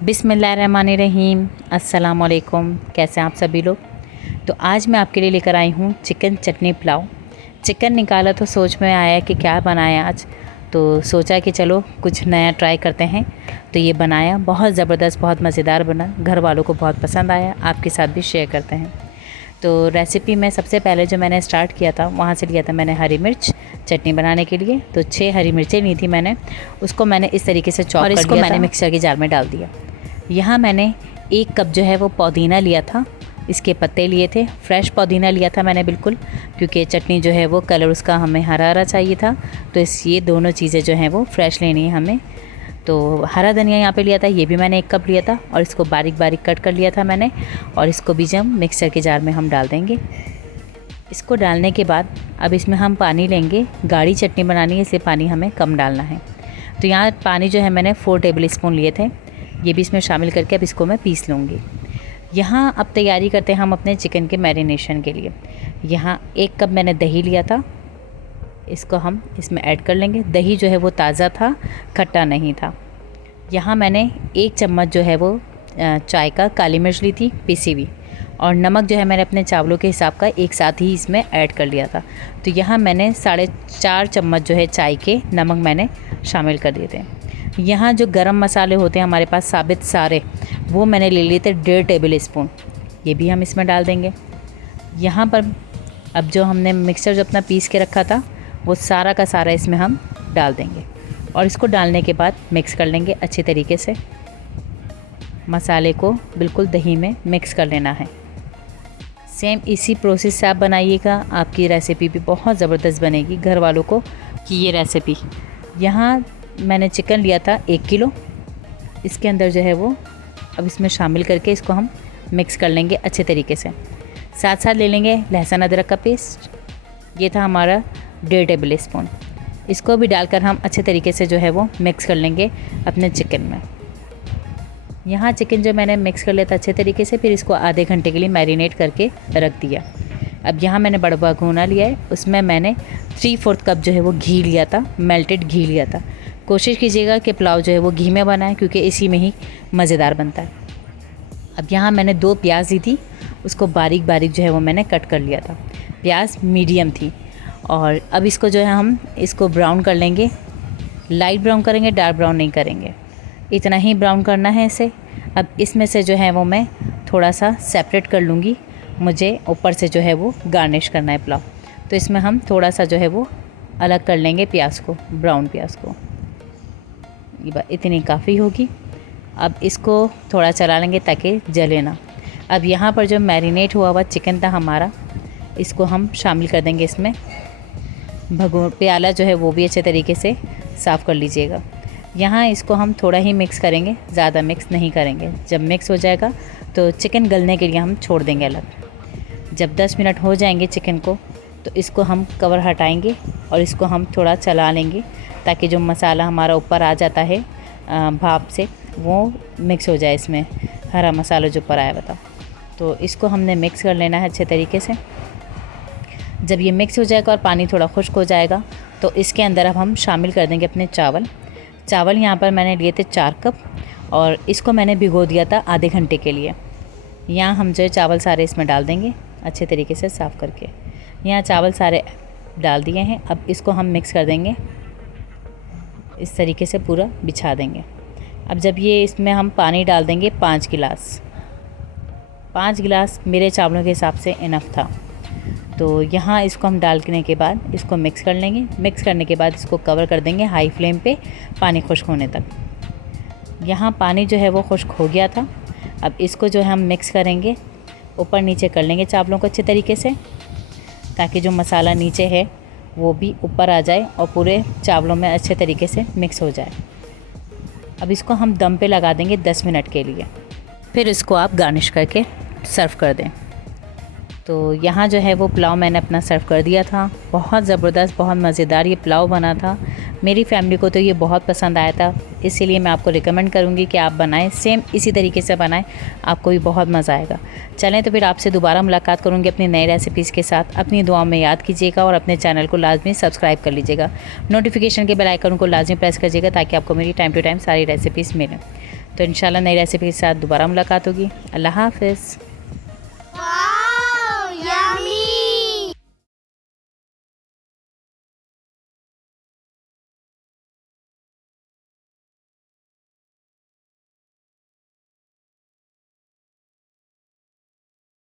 बिस्मिल्लाहिर्रहमानिर्रहीम। अस्सलाम वालेकुम। कैसे हैं आप सभी लोग। तो आज मैं आपके लिए लेकर आई हूँ चिकन चटनी पुलाव। चिकन निकाला तो सोच में आया कि क्या बनाया आज, तो सोचा कि चलो कुछ नया ट्राई करते हैं। तो ये बनाया, बहुत ज़बरदस्त, बहुत मज़ेदार बना, घर वालों को बहुत पसंद आया। आपके साथ भी शेयर करते हैं। तो रेसिपी में सबसे पहले जो मैंने स्टार्ट किया था, वहाँ से लिया था मैंने हरी मिर्च चटनी बनाने के लिए। तो 6 हरी मिर्चें ली थी मैंने, उसको मैंने इस तरीके से चॉप कर लिया, इसको मैंने मिक्सर के जार में डाल दिया। यहाँ मैंने 1 कप जो है वो पुदीना लिया था, इसके पत्ते लिए थे। फ्रेश पुदीना लिया था मैंने बिल्कुल, क्योंकि चटनी जो है वो कलर उसका हमें हरा हरा चाहिए था। तो ये दोनों चीज़ें जो हैं वो फ्रेश लेनी है हमें। तो हरा धनिया यहाँ पे लिया था, ये भी मैंने 1 कप लिया था, और इसको बारीक बारीक कट कर लिया था मैंने। और इसको भी जब मिक्सर के जार में हम डाल देंगे। इसको डालने के बाद अब इसमें हम पानी लेंगे। गाढ़ी चटनी बनानी है, इसलिए पानी हमें कम डालना है। तो यहाँ पानी जो है मैंने 4 टेबल स्पून लिए थे, ये भी इसमें शामिल करके अब इसको मैं पीस लूँगी। यहाँ अब तैयारी करते हैं हम अपने चिकन के मैरिनेशन के लिए। यहाँ 1 कप मैंने दही लिया था, इसको हम इसमें ऐड कर लेंगे। दही जो है वो ताज़ा था, खट्टा नहीं था। यहाँ मैंने 1 चम्मच जो है वो चाय का काली मिर्च ली थी पिसी हुई, और नमक जो है मैंने अपने चावलों के हिसाब का एक साथ ही इसमें ऐड कर लिया था। तो यहाँ मैंने 4.5 चम्मच जो है चाय के नमक मैंने शामिल कर दिए थे। यहाँ जो गरम मसाले होते हैं हमारे पास साबित सारे, वो मैंने ले लिए थे 1.5 टेबल स्पून, ये भी हम इसमें डाल देंगे। यहाँ पर अब जो हमने मिक्सचर जो अपना पीस के रखा था, वो सारा का सारा इसमें हम डाल देंगे, और इसको डालने के बाद मिक्स कर लेंगे अच्छी तरीके से। मसाले को बिल्कुल दही में मिक्स कर लेना है। सेम इसी प्रोसेस से आप बनाइएगा, आपकी रेसिपी भी बहुत ज़बरदस्त बनेगी घर वालों को कि ये रेसिपी। यहाँ मैंने चिकन लिया था 1 किलो, इसके अंदर जो है वो अब इसमें शामिल करके इसको हम मिक्स कर लेंगे अच्छे तरीके से। साथ साथ ले लेंगे लहसुन अदरक का पेस्ट, ये था हमारा 1.5 टेबल स्पून। इसको भी डालकर हम अच्छे तरीके से जो है वो मिक्स कर लेंगे अपने चिकन में। यहाँ चिकन जो मैंने मिक्स कर लिया था अच्छे तरीके से, फिर इसको आधे घंटे के लिए मैरिनेट करके रख दिया। अब यहाँ मैंने बड़ा भगोना लिया है, उसमें मैंने 3/4 कप जो है वो घी लिया था, मेल्टेड घी लिया था। कोशिश कीजिएगा कि पुलाव जो है वो घी में बनाएं, क्योंकि इसी में ही मज़ेदार बनता है। अब यहाँ मैंने 2 प्याज ली थी, उसको बारीक बारीक जो है वो मैंने कट कर लिया था। प्याज मीडियम थी। और अब इसको जो है हम इसको ब्राउन कर लेंगे। लाइट ब्राउन करेंगे, डार्क ब्राउन नहीं करेंगे, इतना ही ब्राउन करना है इसे। अब इसमें से जो है वो मैं थोड़ा सा सेपरेट कर लूँगी, मुझे ऊपर से जो है वो गार्निश करना है पुलाव। तो इसमें हम थोड़ा सा जो है वो अलग कर लेंगे प्याज को, ब्राउन प्याज को। ये इतनी काफ़ी होगी। अब इसको थोड़ा चला लेंगे ताकि जले ना। अब यहाँ पर जो मैरिनेट हुआ हुआ चिकन था हमारा, इसको हम शामिल कर देंगे इसमें। प्याला जो है वो भी अच्छे तरीके से साफ़ कर लीजिएगा। यहाँ इसको हम थोड़ा ही मिक्स करेंगे, ज़्यादा मिक्स नहीं करेंगे। जब मिक्स हो जाएगा तो चिकन गलने के लिए हम छोड़ देंगे अलग। जब 10 मिनट हो जाएंगे चिकन को, तो इसको हम कवर हटाएंगे और इसको हम थोड़ा चला लेंगे, ताकि जो मसाला हमारा ऊपर आ जाता है भाप से, वो मिक्स हो जाए इसमें, हरा मसाला जो ऊपर आया बता। तो इसको हमने मिक्स कर लेना है अच्छे तरीके से। जब ये मिक्स हो जाएगा और पानी थोड़ा खुश्क हो जाएगा, तो इसके अंदर अब हम शामिल कर देंगे अपने चावल यहाँ पर मैंने लिए थे 4 कप, और इसको मैंने भिगो दिया था आधे घंटे के लिए। यहाँ हम जो चावल सारे इसमें डाल देंगे अच्छे तरीके से साफ़ करके। यहाँ चावल सारे डाल दिए हैं। अब इसको हम मिक्स कर देंगे, इस तरीके से पूरा बिछा देंगे। अब जब ये इसमें हम पानी डाल देंगे 5 गिलास, 5 गिलास मेरे चावलों के हिसाब से इनफ था। तो यहाँ इसको हम डालने के बाद इसको मिक्स कर लेंगे। मिक्स करने के बाद इसको कवर कर देंगे हाई फ्लेम पे पानी खुश्क होने तक। यहाँ पानी जो है वो खुश्क हो गया था। अब इसको जो है हम मिक्स करेंगे, ऊपर नीचे कर लेंगे चावलों को अच्छे तरीके से, ताकि जो मसाला नीचे है वो भी ऊपर आ जाए और पूरे चावलों में अच्छे तरीके से मिक्स हो जाए। अब इसको हम दम पे लगा देंगे 10 मिनट के लिए, फिर इसको आप गार्निश करके सर्व कर दें। तो यहाँ जो है वो पुलाव मैंने अपना सर्व कर दिया था। बहुत ज़बरदस्त, बहुत मज़ेदार ये पुलाव बना था। मेरी फैमिली को तो ये बहुत पसंद आया था, इसीलिए मैं आपको रिकमेंड करूँगी कि आप बनाएं, सेम इसी तरीके से बनाएं, आपको भी बहुत मज़ा आएगा। चलें तो फिर आपसे दोबारा मुलाकात करूँगी अपनी नई रेसिपीज़ के साथ। अपनी दुआओं में याद कीजिएगा और अपने चैनल को लाजमी सब्सक्राइब कर लीजिएगा। नोटिफिकेशन के बेल आइकन को लाजमी प्रेस कीजिएगा, ताकि आपको मेरी टाइम टू टाइम सारी रेसिपीज़ मिलें। तो इंशाल्लाह नई रेसिपी के साथ दोबारा मुलाकात होगी। अल्लाह हाफ़िज़।